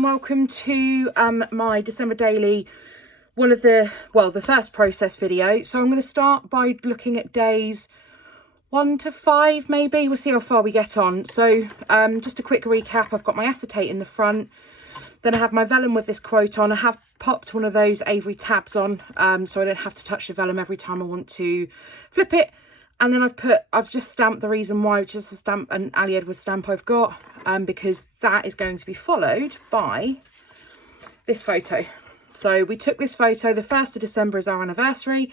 and welcome to my December daily, the first process video. So I'm going to start by looking at days 1 to 5 maybe. We'll see how far we get on. So just a quick recap. I've got my acetate in the front, then I have my vellum with this quote on. I have popped one of those Avery tabs on so I don't have to touch the vellum every time I want to flip it. And then I've just stamped the reason why, which is a stamp, an Ali Edwards stamp I've got, because that is going to be followed by this photo. So we took this photo, the 1st of December is our anniversary,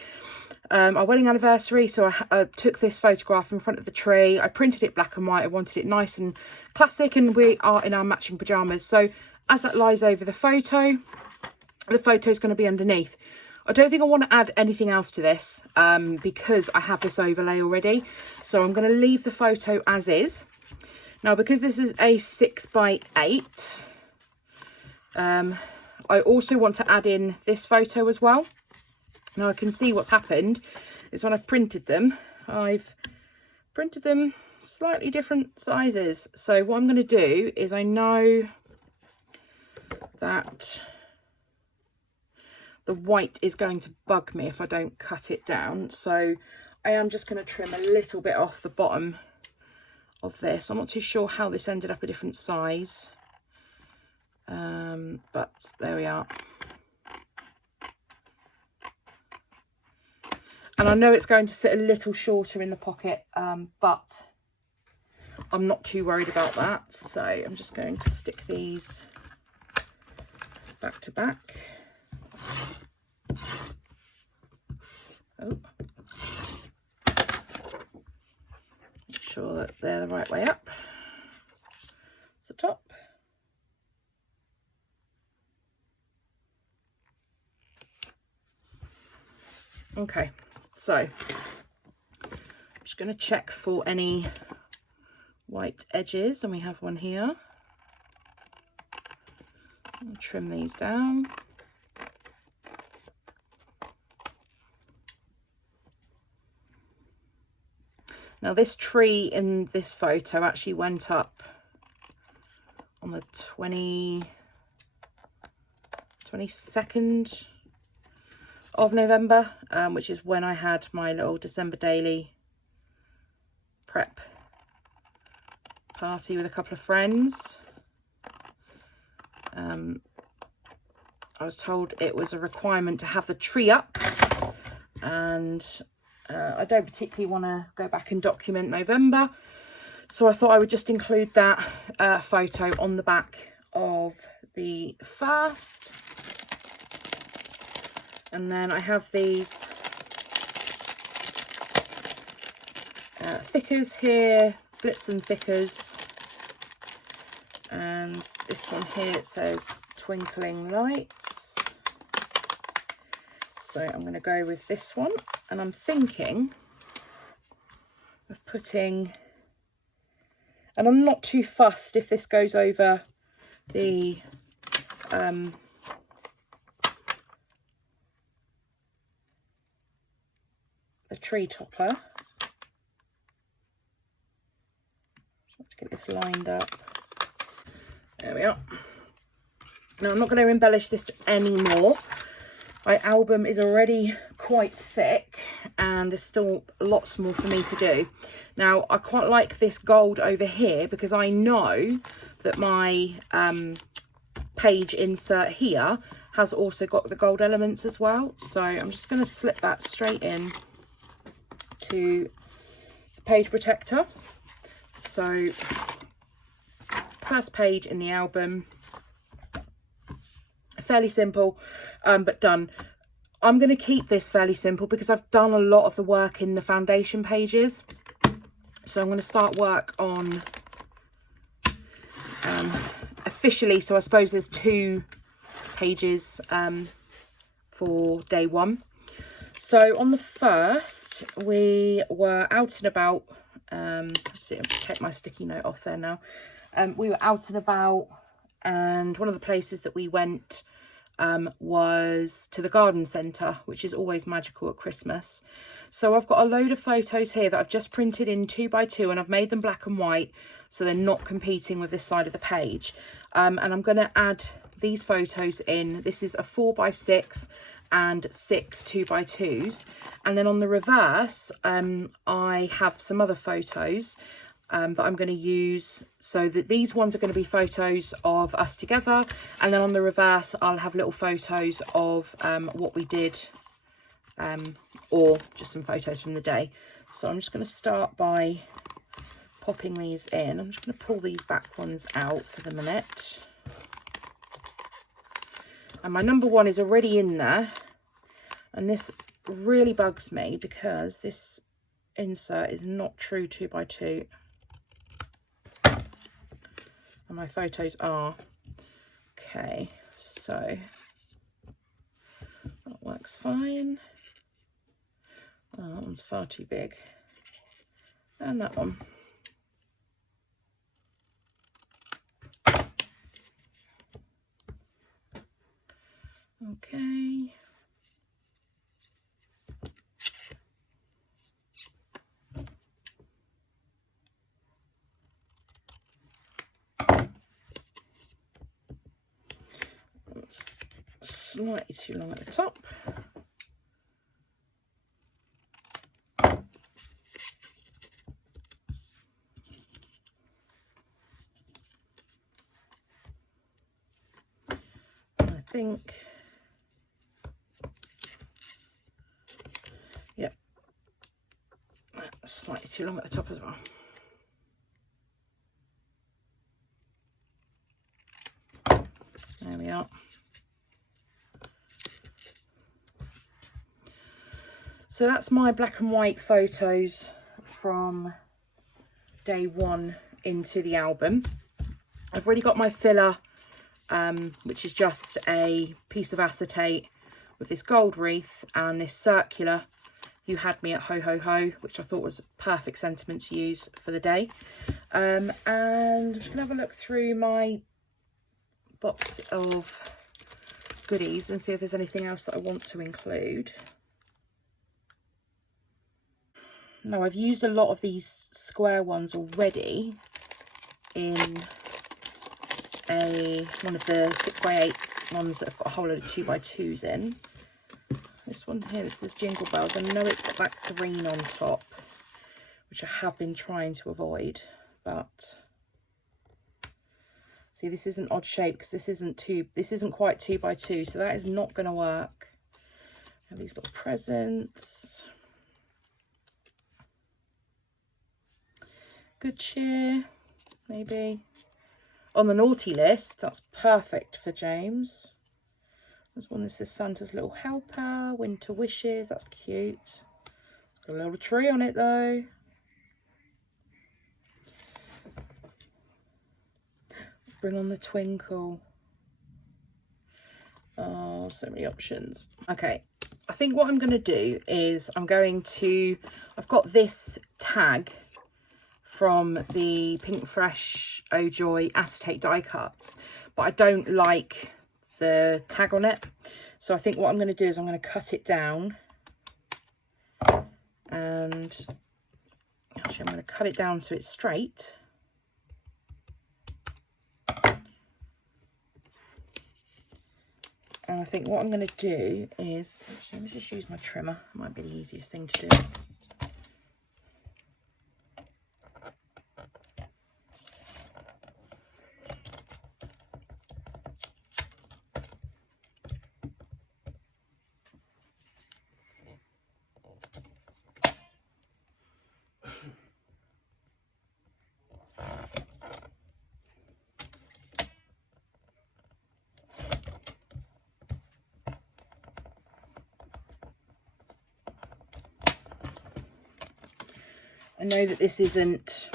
our wedding anniversary. So I took this photograph in front of the tree. I printed it black and white. I wanted it nice and classic, and we are in our matching pajamas. So as that lies over the photo is going to be underneath. I don't think I want to add anything else to this because I have this overlay already. So I'm going to leave the photo as is. Now, because this is a 6x8, I also want to add in this photo as well. Now, I can see what's happened is when I've printed them slightly different sizes. So what I'm going to do is, I know that the white is going to bug me if I don't cut it down. So I am just going to trim a little bit off the bottom of this. I'm not too sure how this ended up a different size. But there we are. And I know it's going to sit a little shorter in the pocket, but I'm not too worried about that. So I'm just going to stick these back to back. Oh, make sure that they're the right way up. It's the top. Okay, so I'm just going to check for any white edges, and we have one here. I'll trim these down. Now, this tree in this photo actually went up on the 22nd of November, which is when I had my little December daily prep party with a couple of friends. I was told it was a requirement to have the tree up, and I don't particularly want to go back and document November, so I thought I would just include that photo on the back of the first. And then I have these thickers here, Blitz and Thickers, and this one here, it says Twinkling Lights. So I'm going to go with this one, and I'm thinking of putting, and I'm not too fussed if this goes over the tree topper. Let's get this lined up. There we are. Now, I'm not going to embellish this anymore. My album is already quite thick, and there's still lots more for me to do. Now, I quite like this gold over here because I know that my page insert here has also got the gold elements as well. So I'm just going to slip that straight in to the page protector. So first page in the album, fairly simple, but done. I'm going to keep this fairly simple because I've done a lot of the work in the foundation pages. So I'm going to start work on officially, so I suppose there's 2 pages for day 1. So on the first, we were out and about. Let's see, I'll take my sticky note off there now. We were out and about, and one of the places that we went was to the garden centre, which is always magical at Christmas. So I've got a load of photos here that I've just printed in 2x2, and I've made them black and white so they're not competing with this side of the page. And I'm going to add these photos in. This is a 4x6 and 6 2x2s, and then on the reverse I have some other photos that I'm going to use, so that these ones are going to be photos of us together, and then on the reverse I'll have little photos of what we did, or just some photos from the day. So I'm just going to start by popping these in. I'm just going to pull these back ones out for the minute. And my number one is already in there, and this really bugs me because this insert is not true 2x2, and my photos are. Okay, so that works fine. Oh, that one's far too big, and that one. Okay. That's slightly too long at the top. I think, yep, that's slightly too long at the top as well. There we are. So that's my black and white photos from day one into the album. I've already got my filler, which is just a piece of acetate with this gold wreath and this circular "You Had Me at Ho Ho Ho," which I thought was a perfect sentiment to use for the day. And I'm just going to have a look through my box of goodies and see if there's anything else that I want to include. Now, I've used a lot of these square ones already in one of the 6x8 ones that have got a whole load of 2x2s in. This one here, this is Jingle Bells. I know it's got that green on top, which I have been trying to avoid, but see, this is an odd shape because this isn't quite 2x2, so that is not going to work. I have these little presents. Good cheer, maybe. On the naughty list, that's perfect for James. There's one that says Santa's Little Helper, Winter Wishes, that's cute. It's got a little tree on it though. Bring on the twinkle. Oh, so many options. Okay, I think what I'm going to do is I've got this tag from the Pink Fresh Oh Joy acetate die cuts, but I don't like the tag on it. So I think what I'm going to do is I'm going to cut it down, and actually I'm going to cut it down so it's straight. And I think what I'm going to do is, actually, let me just use my trimmer. It might be the easiest thing to do. I know that this isn't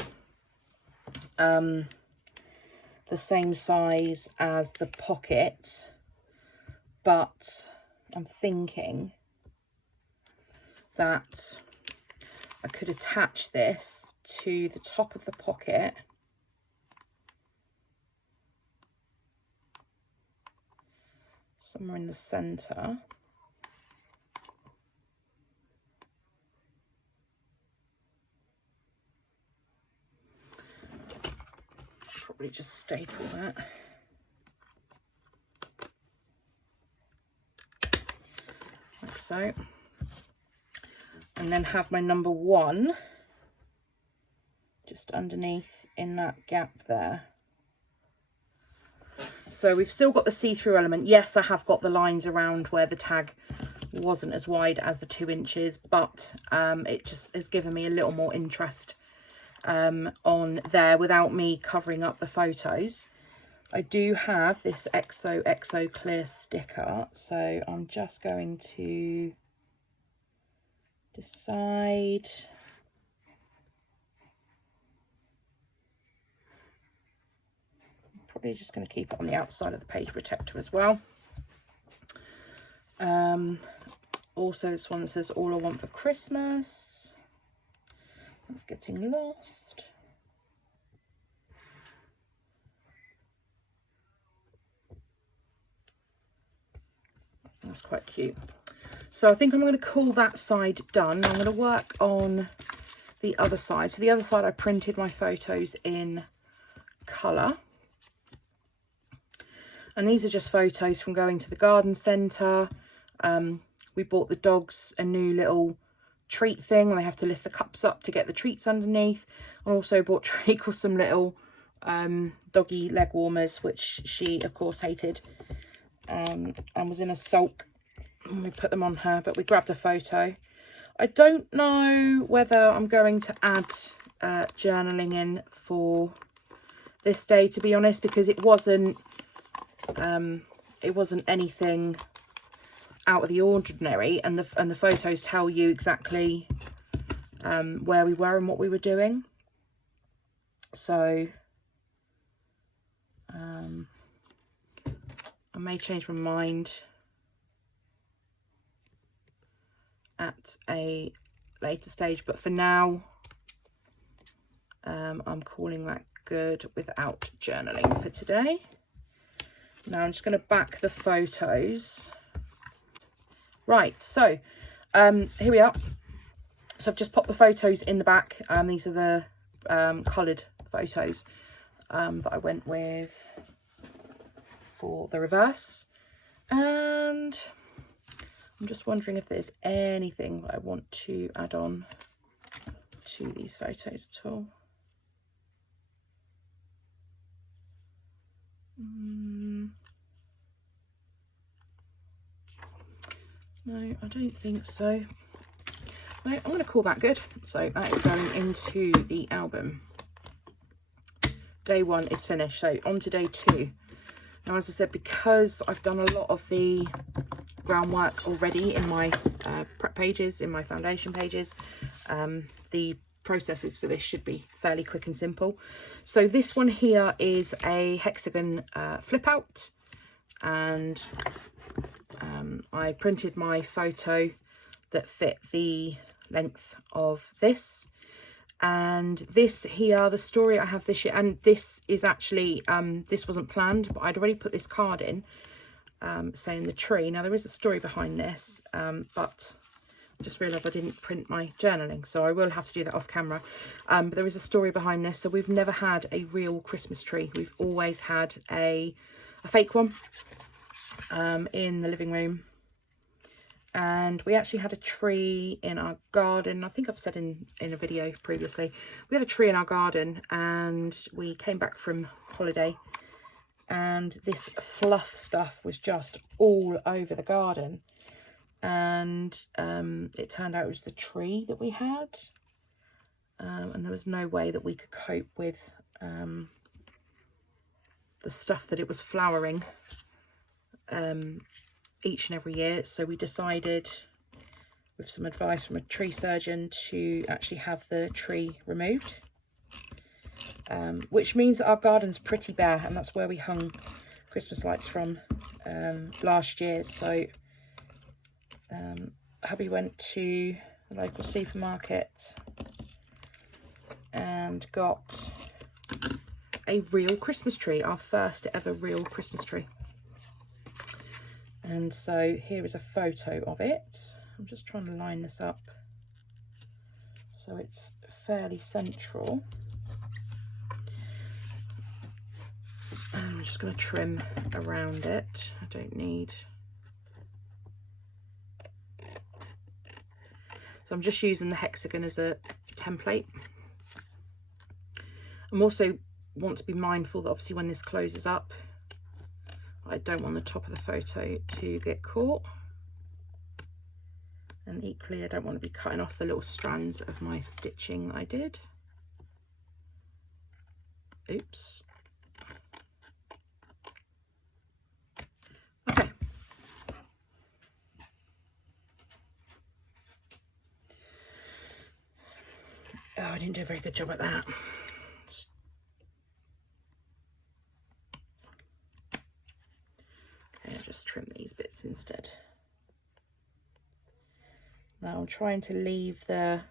the same size as the pocket, but I'm thinking that I could attach this to the top of the pocket somewhere in the centre. Probably just staple that. Like so. And then have my number 1 just underneath in that gap there. So we've still got the see-through element. Yes, I have got the lines around where the tag wasn't as wide as the 2 inches, but it just has given me a little more interest on there without me covering up the photos. I do have this XO clear sticker, so I'm just going to decide. Probably just going to keep it on the outside of the page protector as well. Also this one that says all I want for Christmas. That's getting lost. That's quite cute. So I think I'm going to call that side done. I'm going to work on the other side. So the other side I printed my photos in colour. And these are just photos from going to the garden centre. We bought the dogs a new little treat thing and they have to lift the cups up to get the treats underneath. I also bought Treacle some little doggy leg warmers, which she of course hated, and was in a sulk when we put them on her, but we grabbed a photo. I don't know whether I'm going to add journaling in for this day, to be honest, because it wasn't anything out of the ordinary, and the photos tell you exactly where we were and what we were doing. So I may change my mind at a later stage, but for now I'm calling that good without journaling for today. Now I'm just going to back the photos. Right, so here we are. So I've just popped the photos in the back. These are the coloured photos that I went with for the reverse. And I'm just wondering if there's anything that I want to add on to these photos at all. No, I don't think so. No, I'm going to call that good. So that is going into the album. Day 1 is finished. So on to day 2. Now, as I said, because I've done a lot of the groundwork already in my prep pages, in my foundation pages, the processes for this should be fairly quick and simple. So this one here is a hexagon flip out, and I printed my photo that fit the length of this. And this here, the story I have this year, and this is actually, this wasn't planned, but I'd already put this card in saying the tree. Now there is a story behind this, but I just realised I didn't print my journaling, so I will have to do that off camera. But there is a story behind this. So we've never had a real Christmas tree. We've always had a fake one in the living room. And we actually had a tree in our garden. I think I've said in a video previously, we had a tree in our garden, and we came back from holiday and this fluff stuff was just all over the garden. And it turned out it was the tree that we had. And there was no way that we could cope with the stuff that it was flowering each and every year. So we decided, with some advice from a tree surgeon, to actually have the tree removed, which means that our garden's pretty bare, and that's where we hung Christmas lights from last year. So hubby went to the local supermarket and got a real Christmas tree, our first ever real Christmas tree. And so here is a photo of it. I'm just trying to line this up so it's fairly central. And I'm just going to trim around it. I don't need... So I'm just using the hexagon as a template. I'm also want to be mindful that obviously when this closes up, I don't want the top of the photo to get caught. And equally, I don't want to be cutting off the little strands of my stitching that I did. Oops. Okay. Oh, I didn't do a very good job at that. Okay, I'll just trim these bits instead. Now I'm trying to leave the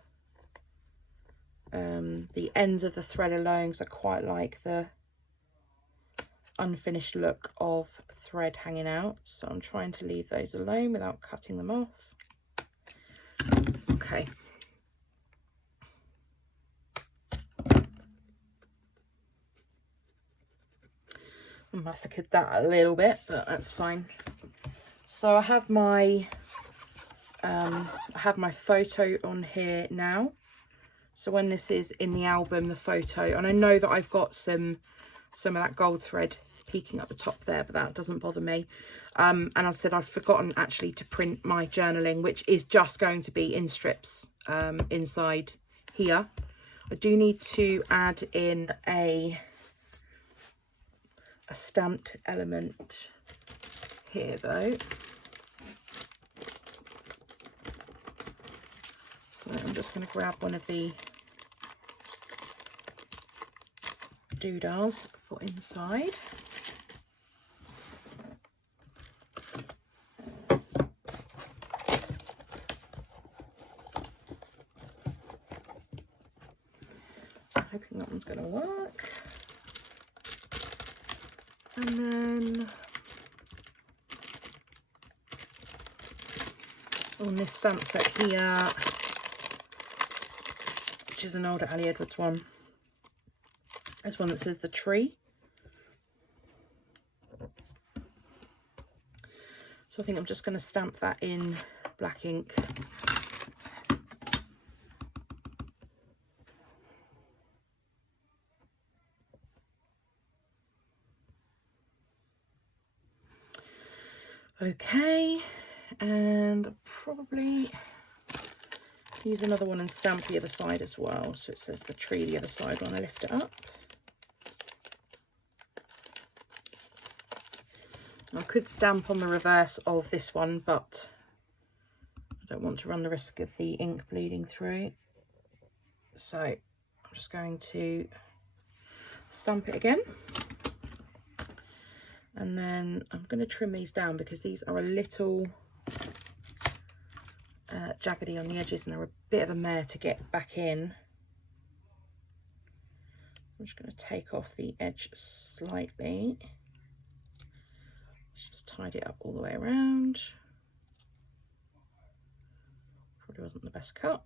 ends of the thread alone because I quite like the unfinished look of thread hanging out. So I'm trying to leave those alone without cutting them off. Okay. I massacred that a little bit, but that's fine. So I have my photo on here now. So when this is in the album, the photo, and I know that I've got some of that gold thread peeking up the top there, but that doesn't bother me. And I said I've forgotten actually to print my journaling, which is just going to be in strips inside here. I do need to add in a stamped element here though. So I'm just going to grab one of the doodahs for inside. I'm hoping that one's going to work. And then on this stamp set here, which is an older Ali Edwards one, there's one that says the tree. So I think I'm just going to stamp that in black ink. Okay, and I'll probably use another one and stamp the other side as well. So it says the tree the other side when I lift it up. I could stamp on the reverse of this one, but I don't want to run the risk of the ink bleeding through. So I'm just going to stamp it again. And then I'm going to trim these down because these are a little jaggedy on the edges and they're a bit of a mare to get back in. I'm just going to take off the edge slightly. Just tidy it up all the way around. Probably wasn't the best cut.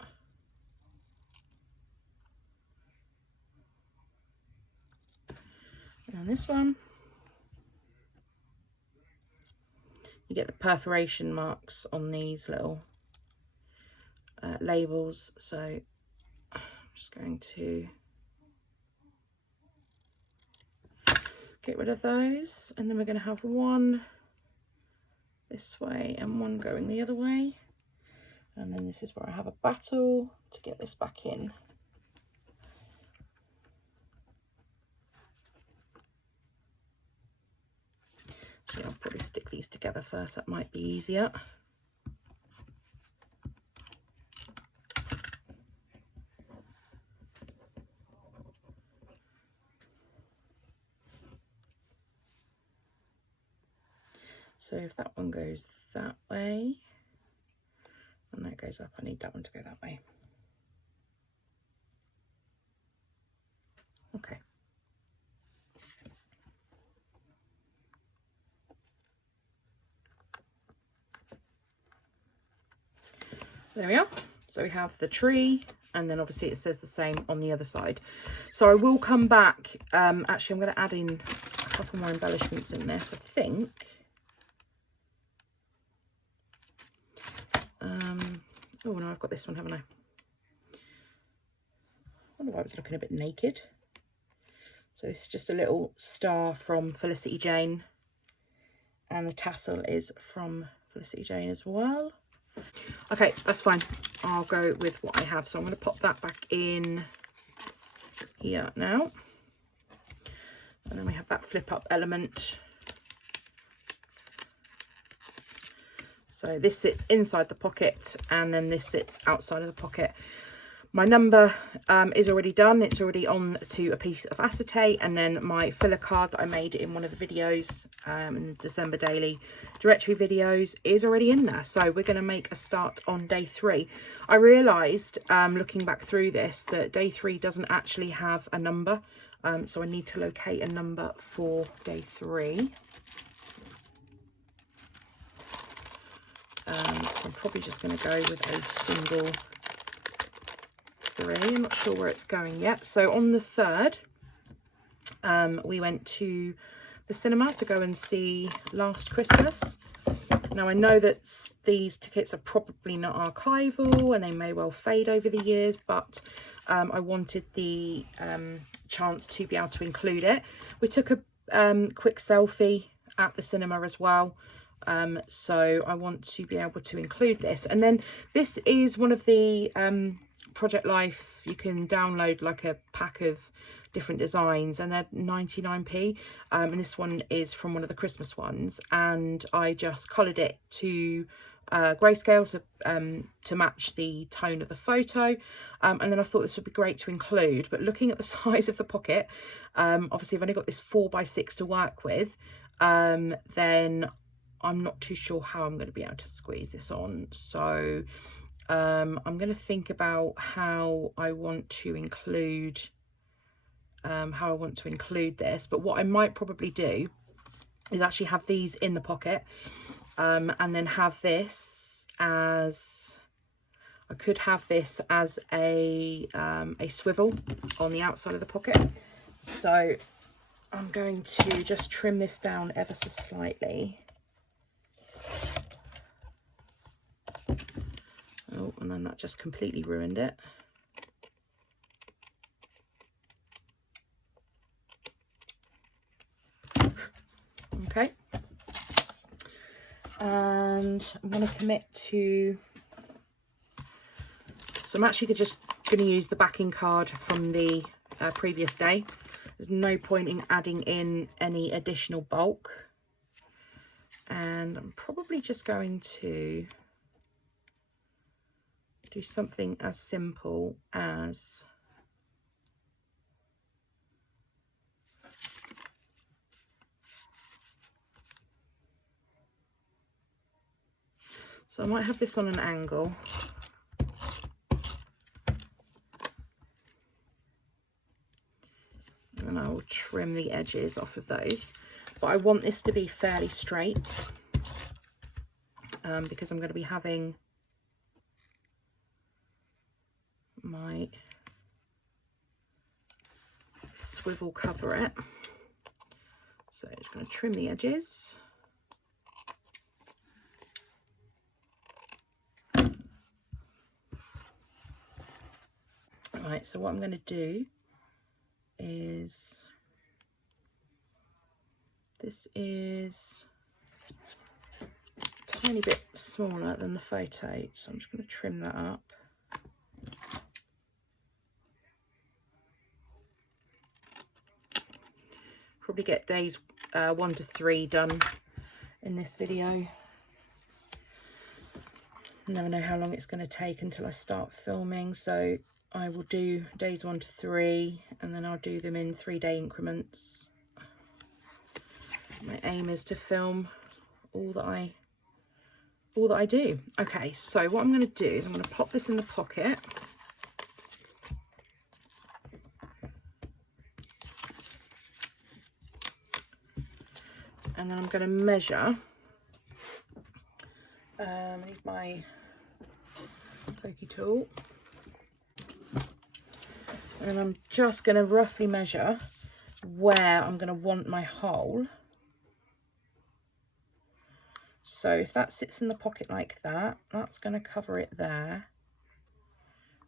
And this one, you get the perforation marks on these little labels, so I'm just going to get rid of those, and then we're going to have one this way and one going the other way, and then this is where I have a battle to get this back in. Actually, I'll probably stick these together first, that might be easier. So if that one goes that way and that goes up, I need that one to go that way. Okay. There we are. So we have the tree, and then obviously it says the same on the other side. So I will come back. Actually, I'm going to add in a couple more embellishments in this, I think. Oh no, I've got this one, haven't I? I wonder why I was looking a bit naked. So this is just a little star from Felicity Jane, and the tassel is from Felicity Jane as well. Okay, that's fine. I'll go with what I have. So I'm going to pop that back in here now. And then we have that flip up element. So this sits inside the pocket, and then this sits outside of the pocket. My number is already done. It's already on to a piece of acetate, and then my filler card that I made in one of the videos, in the December daily directory videos, is already in there. So we're going to make a start on day 3. I realised, looking back through this, that day 3 doesn't actually have a number. So I need to locate a number for day 3. So I'm probably just going to go with a single 3. I'm not sure where it's going yet. So on the 3rd, we went to the cinema to go and see Last Christmas. Now I know that these tickets are probably not archival and they may well fade over the years, but I wanted the chance to be able to include it. We took a quick selfie at the cinema as well. So I want to be able to include this. And then this is one of the Project Life, you can download like a pack of different designs, and they're 99p, and this one is from one of the Christmas ones, and I just coloured it to grayscale, so to match the tone of the photo, and then I thought this would be great to include. But looking at the size of the pocket, obviously I've only got this 4x6 to work with, then I'm not too sure how I'm going to be able to squeeze this on. So I'm going to think about how I want to include this. But what I might probably do is actually have these in the pocket, and then have this as, I could have this as a swivel on the outside of the pocket. So I'm going to just trim this down ever so slightly. Oh, and then that just completely ruined it. Okay. And I'm going to commit to... So I'm actually just going to use the backing card from the previous day. There's no point in adding in any additional bulk. And I'm probably just going to do something as simple as so I might have this on an angle. And I will trim the edges off of those. But I want this to be fairly straight, because I'm going to be having my swivel cover it. So I'm just going to trim the edges. Right, so what I'm going to do is, this is a tiny bit smaller than the photo, so I'm just going to trim that up. Probably get days 1 to 3 done in this video. I never know how long it's going to take until I start filming, so I will do days 1 to 3, and then I'll do them in 3-day increments. My aim is to film all that I do. Okay, so what I'm going to do is I'm going to pop this in the pocket. And then I'm going to measure. I need my pokey tool. And I'm just going to roughly measure where I'm going to want my hole. So if that sits in the pocket like that, that's going to cover it there.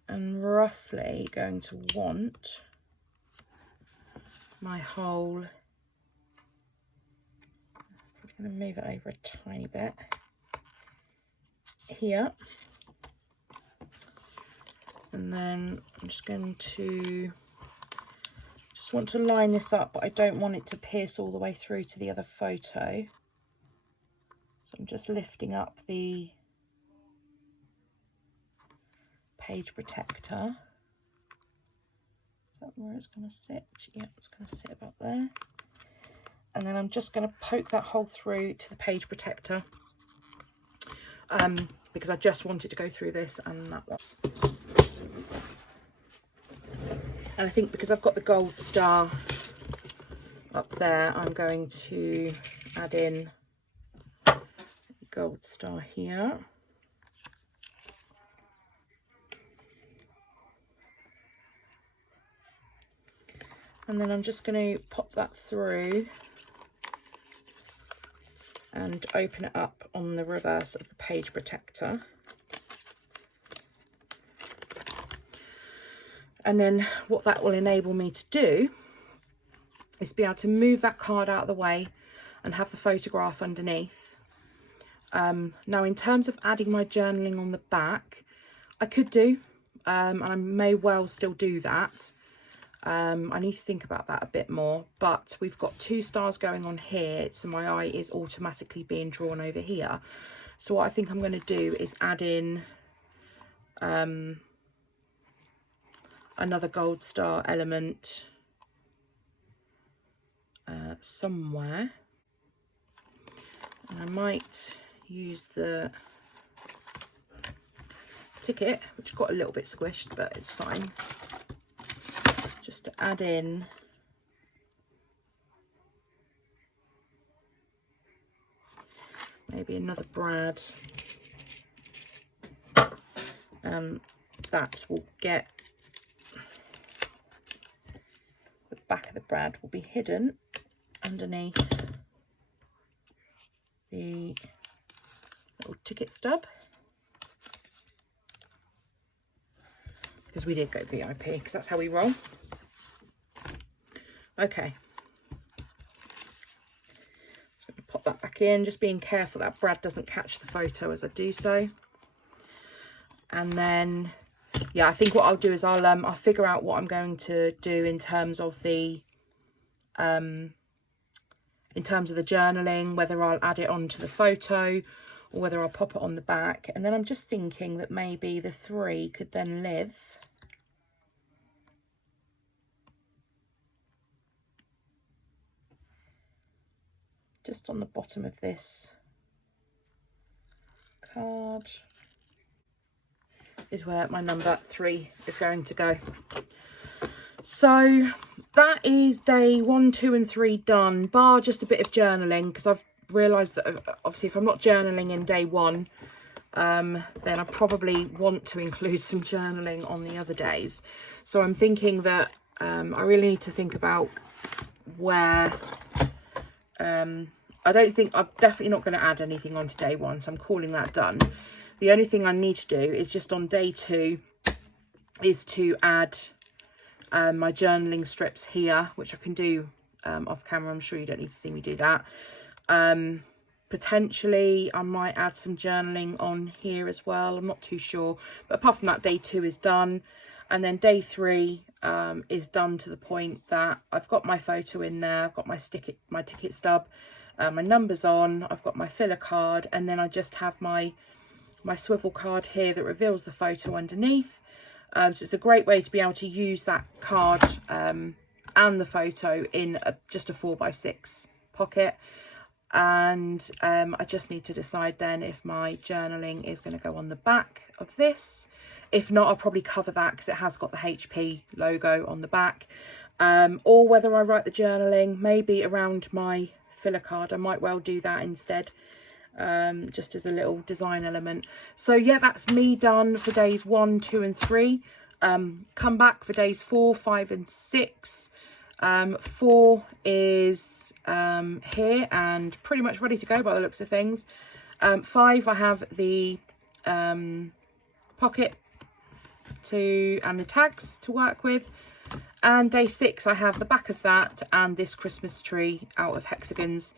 And roughly going to want my hole, I'm going to move it over a tiny bit here. And then I'm just going to want to line this up, but I don't want it to pierce all the way through to the other photo. So I'm just lifting up the page protector. Is that where it's going to sit? Yeah, it's going to sit about there. And then I'm just going to poke that hole through to the page protector, because I just want it to go through this and that one. And I think because I've got the gold star up there, I'm going to add in gold star here. And then I'm just going to pop that through and open it up on the reverse of the page protector. And then what that will enable me to do is be able to move that card out of the way and have the photograph underneath. Now in terms of adding my journaling on the back, I could do, and I may well still do that. I need to think about that a bit more, but we've got 2 stars going on here, so my eye is automatically being drawn over here. So what I think I'm going to do is add in another gold star element somewhere. And I might use the ticket, which got a little bit squished, but it's fine. Just to add in maybe another brad. That will get, the back of the brad will be hidden underneath the little ticket stub, because we did go VIP, because that's how we roll. Okay, so pop that back in, just being careful that brad doesn't catch the photo as I do so. And then yeah, I think what I'll do is I'll figure out what I'm going to do in terms of the journaling, whether I'll add it onto the photo or whether I'll pop it on the back. And then I'm just thinking that maybe the 3 could then live just on the bottom of this card, is where my number 3 is going to go. So that is day 1, 2 and 3 done, bar just a bit of journaling, because I've realised that obviously if I'm not journaling in day 1, then I probably want to include some journaling on the other days. So I'm thinking that I really need to think about where I'm definitely not going to add anything onto day 1, so I'm calling that done. The only thing I need to do is just on day 2 is to add my journaling strips here, which I can do off camera. I'm sure you don't need to see me do that. Potentially I might add some journaling on here as well, I'm not too sure, but apart from that, day 2 is done. And then day 3 is done to the point that I've got my photo in there, I've got my ticket stub, my numbers on, I've got my filler card, and then I just have my swivel card here that reveals the photo underneath. So it's a great way to be able to use that card and the photo in just a 4x6 pocket. And I just need to decide then if my journaling is going to go on the back of this. If not, I'll probably cover that because it has got the HP logo on the back. Or whether I write the journaling maybe around my filler card. I might well do that instead. just as a little design element. So yeah, that's me done for days 1, 2 and 3. Come back for days 4, 5 and 6. 4 is here and pretty much ready to go by the looks of things. 5, I have the pocket and the tags to work with, and day 6 I have the back of that and this Christmas tree out of hexagons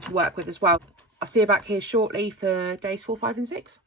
to work with as well. I'll see you back here shortly for days 4, 5 and 6.